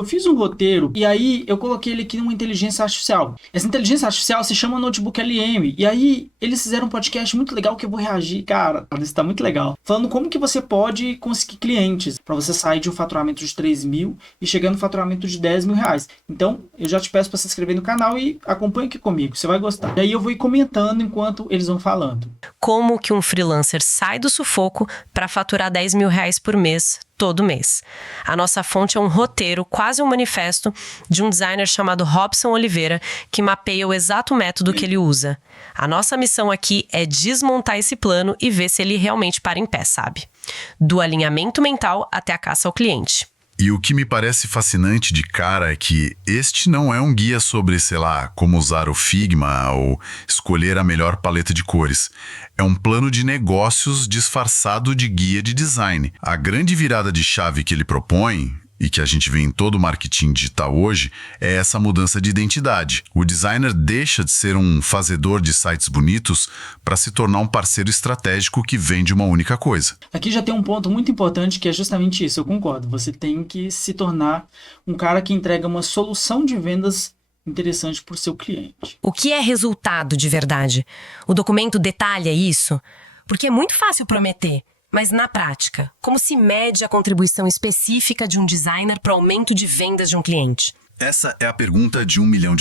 Eu fiz um roteiro e aí eu coloquei ele aqui numa inteligência artificial. Essa inteligência artificial se chama Notebook LM. E aí eles fizeram um podcast muito legal que eu vou reagir. Cara, isso tá muito legal. Falando como que você pode conseguir clientes para você sair de um faturamento de 3 mil e chegar no faturamento de 10 mil reais. Então eu já te peço para se inscrever no canal e acompanhe aqui comigo. Você vai gostar. E aí eu vou ir comentando enquanto eles vão falando. Como que um freelancer sai do sufoco para faturar 10 mil reais por mês, todo mês? A nossa fonte é um roteiro, quase um manifesto, de um designer chamado Robson Oliveira, que mapeia o exato método que ele usa. A nossa missão aqui é desmontar esse plano e ver se ele realmente para em pé, sabe? Do alinhamento mental até a caça ao cliente. E o que me parece fascinante de cara é que este não é um guia sobre, sei lá, como usar o Figma ou escolher a melhor paleta de cores. É um plano de negócios disfarçado de guia de design. A grande virada de chave que ele propõe, e que a gente vê em todo o marketing digital hoje, é essa mudança de identidade. O designer deixa de ser um fazedor de sites bonitos para se tornar um parceiro estratégico que vende uma única coisa. Aqui já tem um ponto muito importante que é justamente isso, eu concordo. Você tem que se tornar um cara que entrega uma solução de vendas interessante para o seu cliente. O que é resultado de verdade? O documento detalha isso? Porque é muito fácil prometer. Mas na prática, como se mede a contribuição específica de um designer para o aumento de vendas de um cliente? Essa é a pergunta de $1 milhão.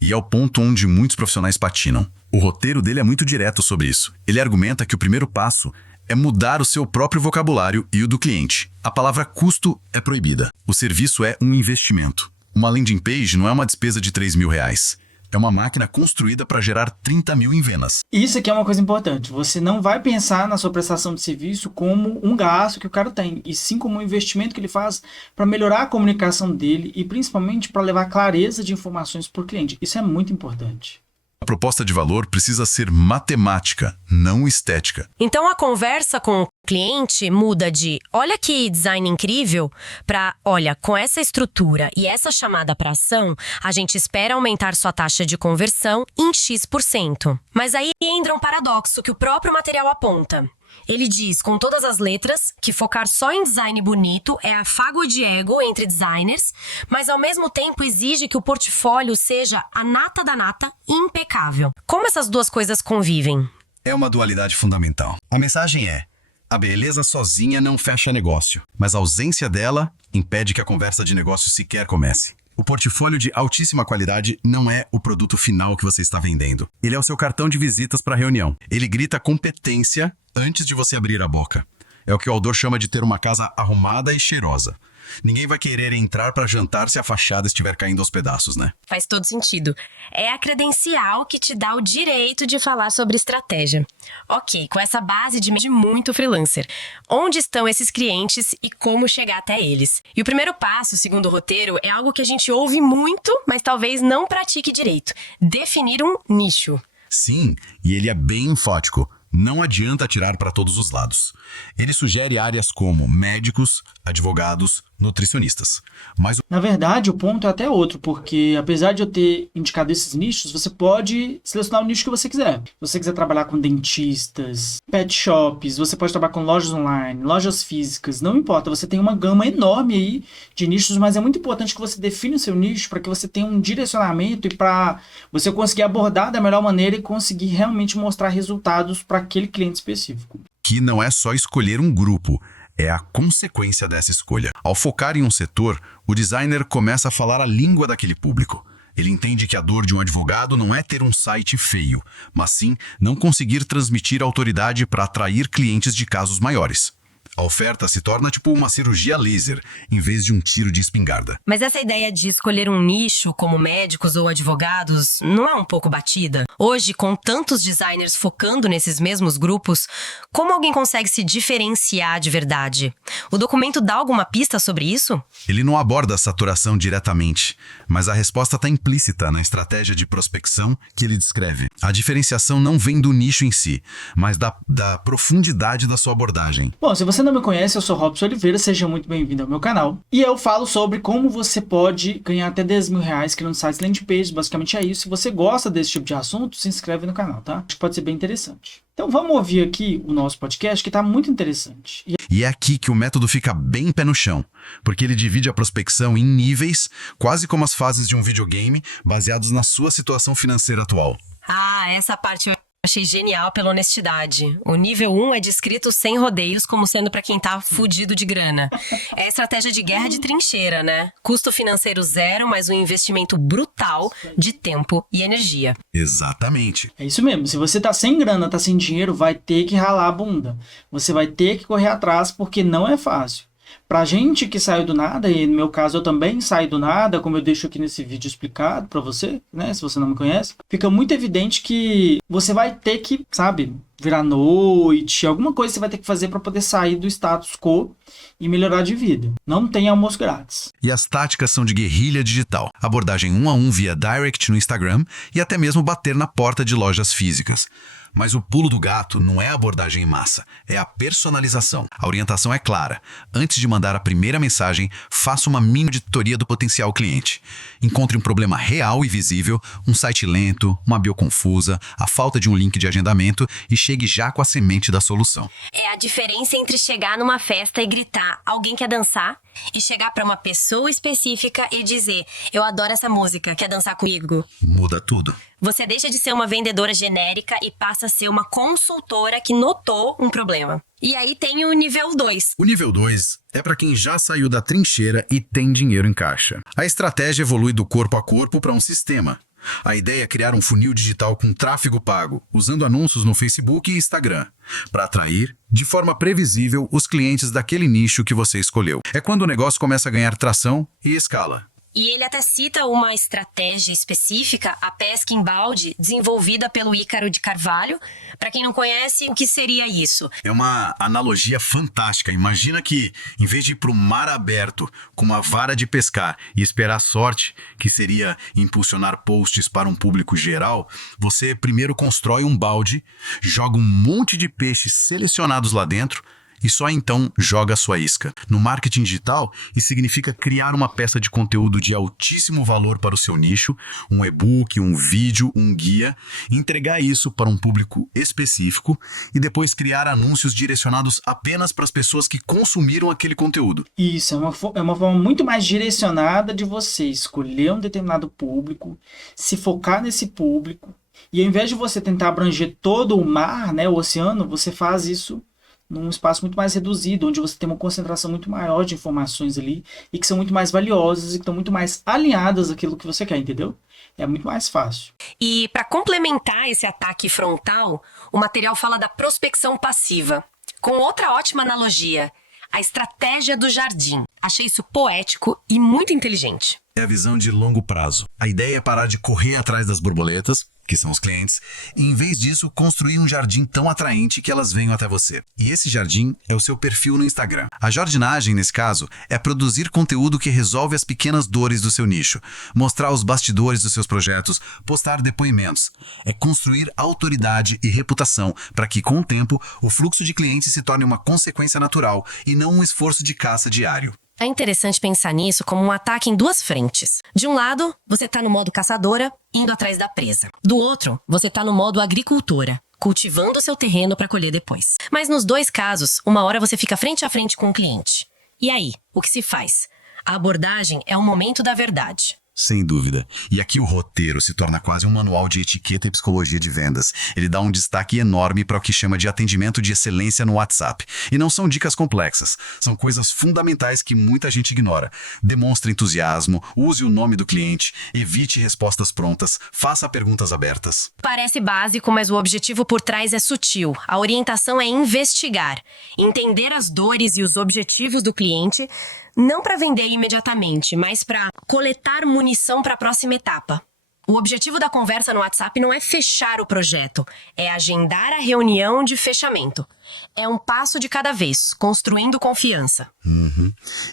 E é o ponto onde muitos profissionais patinam. O roteiro dele é muito direto sobre isso. Ele argumenta que o primeiro passo é mudar o seu próprio vocabulário e o do cliente. A palavra custo é proibida. O serviço é um investimento. Uma landing page não é uma despesa de 3 mil reais. É uma máquina construída para gerar 30 mil em vendas. Isso aqui é uma coisa importante. Você não vai pensar na sua prestação de serviço como um gasto que o cara tem, e sim como um investimento que ele faz para melhorar a comunicação dele e principalmente para levar clareza de informações para o cliente. Isso é muito importante. A proposta de valor precisa ser matemática, não estética. Então a conversa com o cliente muda de olha que design incrível para olha, com essa estrutura e essa chamada para ação, a gente espera aumentar sua taxa de conversão em X%. Mas aí entra um paradoxo que o próprio material aponta. Ele diz, com todas as letras, que focar só em design bonito é afago de ego entre designers, mas ao mesmo tempo exige que o portfólio seja a nata da nata e impecável. Como essas duas coisas convivem? É uma dualidade fundamental. A mensagem é: a beleza sozinha não fecha negócio, mas a ausência dela impede que a conversa de negócio sequer comece. O portfólio de altíssima qualidade não é o produto final que você está vendendo. Ele é o seu cartão de visitas para a reunião. Ele grita competência antes de você abrir a boca. É o que o autor chama de ter uma casa arrumada e cheirosa. Ninguém vai querer entrar para jantar se a fachada estiver caindo aos pedaços, né? Faz todo sentido. É a credencial que te dá o direito de falar sobre estratégia. Ok, com essa base de muito freelancer. Onde estão esses clientes e como chegar até eles? E o primeiro passo, segundo o roteiro, é algo que a gente ouve muito, mas talvez não pratique direito. Definir um nicho. Sim, e ele é bem enfático. Não adianta atirar para todos os lados. Ele sugere áreas como médicos, advogados, nutricionistas. Mas Na verdade, o ponto é até outro, porque apesar de eu ter indicado esses nichos, você pode selecionar o nicho que você quiser. Se você quiser trabalhar com dentistas, pet shops, você pode trabalhar com lojas online, lojas físicas, não importa. Você tem uma gama enorme aí de nichos, mas é muito importante que você defina o seu nicho para que você tenha um direcionamento e para você conseguir abordar da melhor maneira e conseguir realmente mostrar resultados para aquele cliente específico. que não é só escolher um grupo, é a consequência dessa escolha. Ao focar em um setor, o designer começa a falar a língua daquele público. Ele entende que a dor de um advogado não é ter um site feio, mas sim não conseguir transmitir autoridade para atrair clientes de casos maiores. A oferta se torna tipo uma cirurgia laser, em vez de um tiro de espingarda. Mas essa ideia de escolher um nicho, como médicos ou advogados, não é um pouco batida? Hoje, com tantos designers focando nesses mesmos grupos, como alguém consegue se diferenciar de verdade? O documento dá alguma pista sobre isso? Ele não aborda a saturação diretamente, mas a resposta está implícita na estratégia de prospecção que ele descreve. A diferenciação não vem do nicho em si, mas da profundidade da sua abordagem. Bom, se você não me conhece, eu sou Robson Oliveira, seja muito bem-vindo ao meu canal. E eu falo sobre como você pode ganhar até 10 mil reais criando sites landing pages, basicamente é isso. Se você gosta desse tipo de assunto, se inscreve no canal, tá? Acho que pode ser bem interessante. Então vamos ouvir aqui o nosso podcast, que tá muito interessante. E é aqui que o método fica bem pé no chão, porque ele divide a prospecção em níveis, quase como as fases de um videogame, baseados na sua situação financeira atual. Ah, essa parte eu achei genial pela honestidade. O nível 1 é descrito sem rodeios como sendo pra quem tá fudido de grana. É a estratégia de guerra de trincheira, né? Custo financeiro zero, mas um investimento brutal de tempo e energia. Exatamente. É isso mesmo, se você tá sem grana, tá sem dinheiro, vai ter que ralar a bunda. Você vai ter que correr atrás, porque não é fácil. Pra gente que saiu do nada, e no meu caso eu também saí do nada, como eu deixo aqui nesse vídeo explicado pra você, né, se você não me conhece, fica muito evidente que você vai ter que, sabe, virar noite, alguma coisa você vai ter que fazer pra poder sair do status quo e melhorar de vida. Não tem almoço grátis. E as táticas são de guerrilha digital, abordagem 1 a 1 via direct no Instagram e até mesmo bater na porta de lojas físicas. Mas o pulo do gato não é a abordagem em massa, é a personalização. A orientação é clara. Antes de mandar a primeira mensagem, faça uma mini auditoria do potencial cliente. Encontre um problema real e visível, um site lento, uma bio confusa, a falta de um link de agendamento e chegue já com a semente da solução. É a diferença entre chegar numa festa e gritar, alguém quer dançar? E chegar pra uma pessoa específica e dizer, eu adoro essa música, quer dançar comigo? Muda tudo. Você deixa de ser uma vendedora genérica e passa a ser uma consultora que notou um problema. E aí tem o nível 2. O nível 2 é para quem já saiu da trincheira e tem dinheiro em caixa. A estratégia evolui do corpo a corpo para um sistema. A ideia é criar um funil digital com tráfego pago, usando anúncios no Facebook e Instagram, para atrair, de forma previsível, os clientes daquele nicho que você escolheu. É quando o negócio começa a ganhar tração e escala. E ele até cita uma estratégia específica, a pesca em balde, desenvolvida pelo Ícaro de Carvalho. Para quem não conhece, o que seria isso? É uma analogia fantástica. Imagina que, em vez de ir para o mar aberto com uma vara de pescar e esperar sorte, que seria impulsionar posts para um público geral, você primeiro constrói um balde, joga um monte de peixes selecionados lá dentro, e só então joga a sua isca. No marketing digital, isso significa criar uma peça de conteúdo de altíssimo valor para o seu nicho, um e-book, um vídeo, um guia, entregar isso para um público específico e depois criar anúncios direcionados apenas para as pessoas que consumiram aquele conteúdo. Isso, é uma forma muito mais direcionada de você escolher um determinado público, se focar nesse público, e ao invés de você tentar abranger todo o mar, né, o oceano, você faz isso num espaço muito mais reduzido, onde você tem uma concentração muito maior de informações ali e que são muito mais valiosas e que estão muito mais alinhadas àquilo que você quer, entendeu? É muito mais fácil. E para complementar esse ataque frontal, o material fala da prospecção passiva, com outra ótima analogia, a estratégia do jardim. Achei isso poético e muito inteligente. É a visão de longo prazo. A ideia é parar de correr atrás das borboletas, que são os clientes, e em vez disso, construir um jardim tão atraente que elas venham até você. E esse jardim é o seu perfil no Instagram. A jardinagem, nesse caso, é produzir conteúdo que resolve as pequenas dores do seu nicho, mostrar os bastidores dos seus projetos, postar depoimentos. É construir autoridade e reputação para que, com o tempo, o fluxo de clientes se torne uma consequência natural e não um esforço de caça diário. É interessante pensar nisso como um ataque em duas frentes. De um lado, você tá no modo caçadora, indo atrás da presa. Do outro, você tá no modo agricultora, cultivando o seu terreno para colher depois. Mas nos dois casos, uma hora você fica frente a frente com o cliente. E aí, o que se faz? A abordagem é o momento da verdade. Sem dúvida. E aqui o roteiro se torna quase um manual de etiqueta e psicologia de vendas. Ele dá um destaque enorme para o que chama de atendimento de excelência no WhatsApp. E não são dicas complexas, são coisas fundamentais que muita gente ignora. Demonstre entusiasmo, use o nome do cliente, evite respostas prontas, faça perguntas abertas. Parece básico, mas o objetivo por trás é sutil. A orientação é investigar, entender as dores e os objetivos do cliente, não para vender imediatamente, mas para coletar munição para a próxima etapa. O objetivo da conversa no WhatsApp não é fechar o projeto, é agendar a reunião de fechamento. É um passo de cada vez, construindo confiança.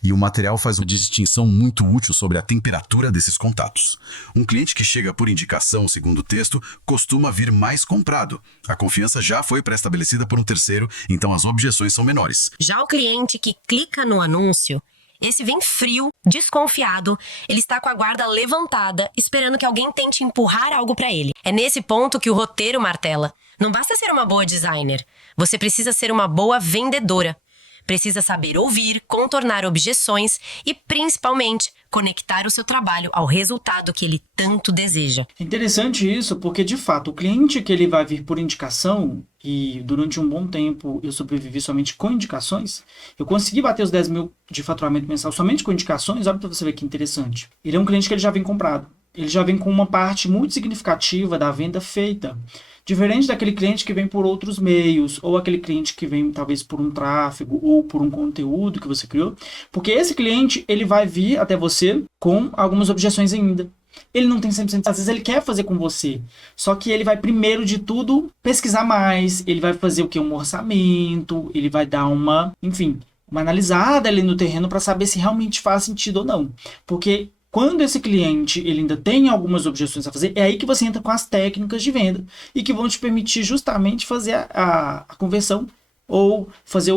E o material faz uma distinção muito útil sobre a temperatura desses contatos. Um cliente que chega por indicação, segundo o texto, costuma vir mais comprado. A confiança já foi pré-estabelecida por um terceiro, então as objeções são menores. Já o cliente que clica no anúncio, esse vem frio, desconfiado, ele está com a guarda levantada, esperando que alguém tente empurrar algo para ele. É nesse ponto que o roteiro martela. Não basta ser uma boa designer, você precisa ser uma boa vendedora. Precisa saber ouvir, contornar objeções e, principalmente, conectar o seu trabalho ao resultado que ele tanto deseja. É interessante isso porque, de fato, o cliente que ele vai vir por indicação, e durante um bom tempo eu sobrevivi somente com indicações, eu consegui bater os 10 mil de faturamento mensal somente com indicações. Olha para você ver que interessante. Ele é um cliente que ele já vem comprado. Ele já vem com uma parte muito significativa da venda feita. Diferente daquele cliente que vem por outros meios, ou aquele cliente que vem talvez por um tráfego ou por um conteúdo que você criou, porque esse cliente ele vai vir até você com algumas objeções ainda. Ele não tem 100%, às vezes ele quer fazer com você, só que ele vai primeiro de tudo pesquisar mais, ele vai fazer o que? Um orçamento, ele vai dar uma analisada ali no terreno para saber se realmente faz sentido ou não, porque quando esse cliente ele ainda tem algumas objeções a fazer, é aí que você entra com as técnicas de venda e que vão te permitir justamente fazer a conversão ou fazer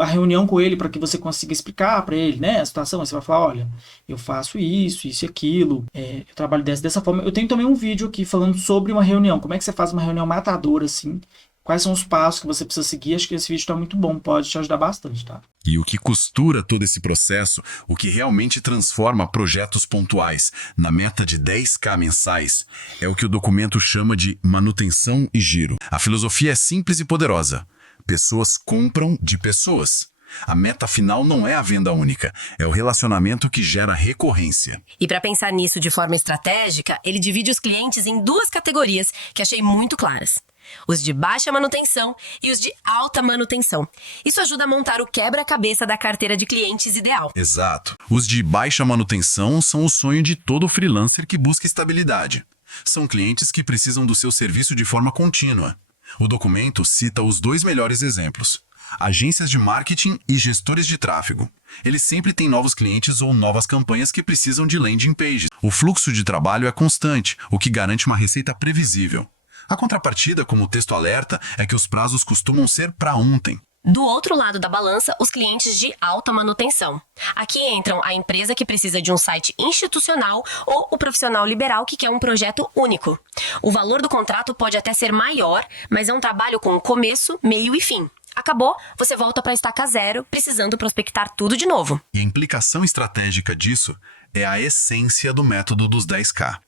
a reunião com ele para que você consiga explicar para ele, né, a situação. Aí você vai falar, olha, eu faço isso e aquilo, eu trabalho dessa forma. Eu tenho também um vídeo aqui falando sobre uma reunião, como é que você faz uma reunião matadora assim, quais são os passos que você precisa seguir. Acho que esse vídeo está muito bom, pode te ajudar bastante, tá? E o que costura todo esse processo, o que realmente transforma projetos pontuais na meta de 10K mensais, é o que o documento chama de manutenção e giro. A filosofia é simples e poderosa. Pessoas compram de pessoas. A meta final não é a venda única, é o relacionamento que gera recorrência. E para pensar nisso de forma estratégica, ele divide os clientes em duas categorias que achei muito claras. Os de baixa manutenção e os de alta manutenção. Isso ajuda a montar o quebra-cabeça da carteira de clientes ideal. Exato. Os de baixa manutenção são o sonho de todo freelancer que busca estabilidade. São clientes que precisam do seu serviço de forma contínua. O documento cita os dois melhores exemplos: agências de marketing e gestores de tráfego. Eles sempre têm novos clientes ou novas campanhas que precisam de landing pages. O fluxo de trabalho é constante, o que garante uma receita previsível. A contrapartida, como o texto alerta, é que os prazos costumam ser para ontem. Do outro lado da balança, os clientes de alta manutenção. Aqui entram a empresa que precisa de um site institucional ou o profissional liberal que quer um projeto único. O valor do contrato pode até ser maior, mas é um trabalho com começo, meio e fim. Acabou, você volta para a estaca zero, precisando prospectar tudo de novo. E a implicação estratégica disso é a essência do método dos 10K.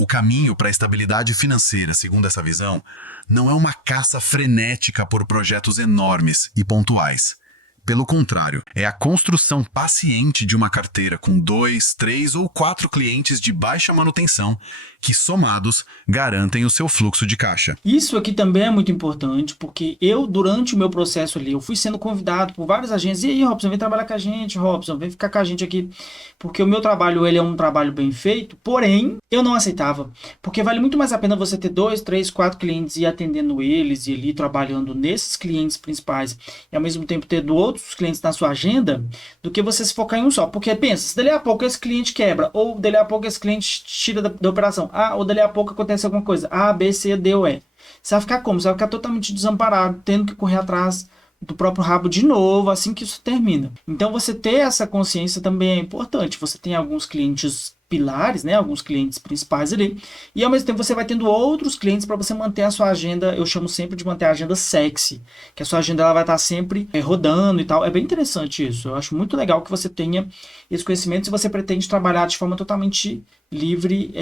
O caminho para a estabilidade financeira, segundo essa visão, não é uma caça frenética por projetos enormes e pontuais. Pelo contrário, é a construção paciente de uma carteira com 2, 3 ou 4 clientes de baixa manutenção que, somados, garantem o seu fluxo de caixa. Isso aqui também é muito importante, porque durante o meu processo ali, eu fui sendo convidado por várias agências. E aí, Robson, vem trabalhar com a gente, Robson, vem ficar com a gente aqui. Porque o meu trabalho, ele é um trabalho bem feito, porém, eu não aceitava. Porque vale muito mais a pena você ter 2, 3, 4 clientes e ir atendendo eles e ali trabalhando nesses clientes principais e ao mesmo tempo ter outros clientes na sua agenda, do que você se focar em um só. Porque pensa, se dali a pouco esse cliente quebra, ou dali a pouco esse cliente tira da operação, ou dali a pouco acontece alguma coisa, A, B, C, D ou E. Você vai ficar como? Você vai ficar totalmente desamparado, tendo que correr atrás do próprio rabo de novo, assim que isso termina. Então você ter essa consciência também é importante. Você tem alguns clientes pilares, né, alguns clientes principais ali, e ao mesmo tempo você vai tendo outros clientes para você manter a sua agenda. Eu chamo sempre de manter a agenda sexy, que a sua agenda ela vai estar sempre rodando e tal. É bem interessante isso. Eu acho muito legal que você tenha esse conhecimento se você pretende trabalhar de forma totalmente livre,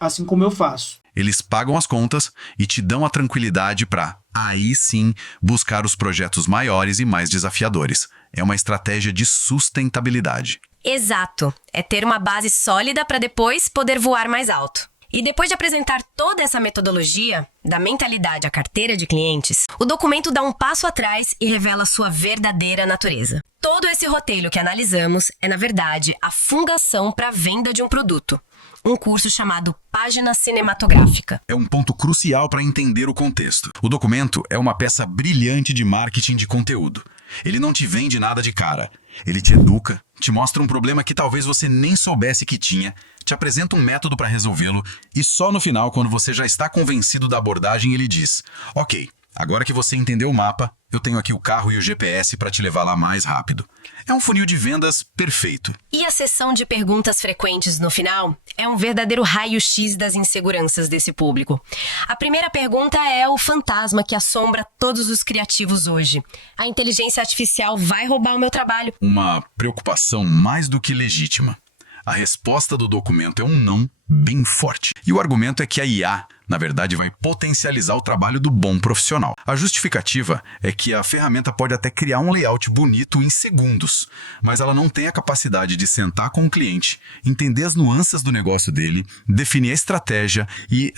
assim como eu faço. Eles pagam as contas e te dão a tranquilidade para, aí sim, buscar os projetos maiores e mais desafiadores. É uma estratégia de sustentabilidade. Exato. É ter uma base sólida para depois poder voar mais alto. E depois de apresentar toda essa metodologia, da mentalidade à carteira de clientes, o documento dá um passo atrás e revela sua verdadeira natureza. Todo esse roteiro que analisamos é, na verdade, a fundação para a venda de um produto. Um curso chamado Página Cinematográfica. É um ponto crucial para entender o contexto. O documento é uma peça brilhante de marketing de conteúdo. Ele não te vende nada de cara. Ele te educa, te mostra um problema que talvez você nem soubesse que tinha, te apresenta um método para resolvê-lo e só no final, quando você já está convencido da abordagem, ele diz: ok, agora que você entendeu o mapa, eu tenho aqui o carro e o GPS para te levar lá mais rápido. É um funil de vendas perfeito. E a sessão de perguntas frequentes no final é um verdadeiro raio-x das inseguranças desse público. A primeira pergunta é o fantasma que assombra todos os criativos hoje. A inteligência artificial vai roubar o meu trabalho? Uma preocupação mais do que legítima. A resposta do documento é um não bem forte. E o argumento é que a IA, na verdade, vai potencializar o trabalho do bom profissional. A justificativa é que a ferramenta pode até criar um layout bonito em segundos, mas ela não tem a capacidade de sentar com o cliente, entender as nuances do negócio dele, definir a estratégia e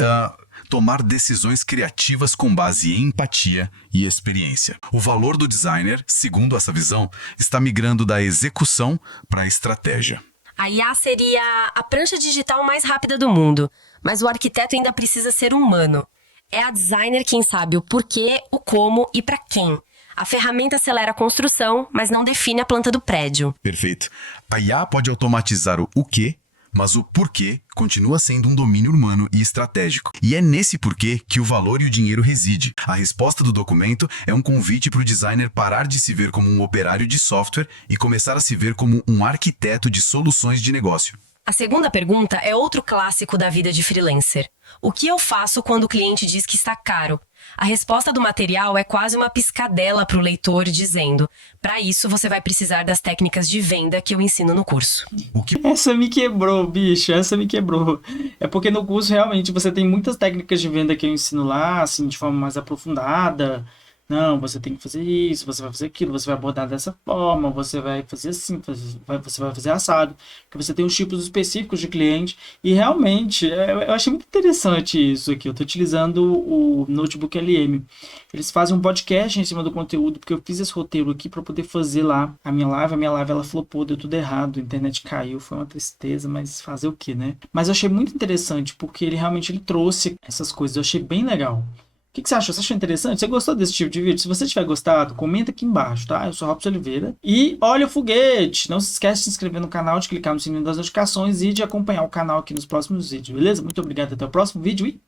tomar decisões criativas com base em empatia e experiência. O valor do designer, segundo essa visão, está migrando da execução para a estratégia. A IA seria a prancha digital mais rápida do mundo, mas o arquiteto ainda precisa ser humano. É a designer quem sabe o porquê, o como e para quem. A ferramenta acelera a construção, mas não define a planta do prédio. Perfeito. A IA pode automatizar o quê, mas o porquê continua sendo um domínio humano e estratégico. E é nesse porquê que o valor e o dinheiro reside. A resposta do documento é um convite para o designer parar de se ver como um operário de software e começar a se ver como um arquiteto de soluções de negócio. A segunda pergunta é outro clássico da vida de freelancer. O que eu faço quando o cliente diz que está caro? A resposta do material é quase uma piscadela para o leitor dizendo: para isso você vai precisar das técnicas de venda que eu ensino no curso. Essa me quebrou, bicho, essa me quebrou. É porque no curso realmente você tem muitas técnicas de venda que eu ensino lá, assim, de forma mais aprofundada. Não, você tem que fazer isso, você vai fazer aquilo, você vai abordar dessa forma, você vai fazer assim, você vai fazer assado, porque você tem os tipos específicos de cliente, e realmente, eu achei muito interessante isso aqui. Eu estou utilizando o Notebook LM. Eles fazem um podcast em cima do conteúdo, porque eu fiz esse roteiro aqui para poder fazer lá a minha live ela flopou, deu tudo errado, a internet caiu, foi uma tristeza, mas fazer o que, né? Mas eu achei muito interessante, porque ele realmente trouxe essas coisas, eu achei bem legal. O que você achou? Você achou interessante? Você gostou desse tipo de vídeo? Se você tiver gostado, comenta aqui embaixo, tá? Eu sou Robson Oliveira. E olha o foguete! Não se esquece de se inscrever no canal, de clicar no sininho das notificações e de acompanhar o canal aqui nos próximos vídeos, beleza? Muito obrigado, até o próximo vídeo e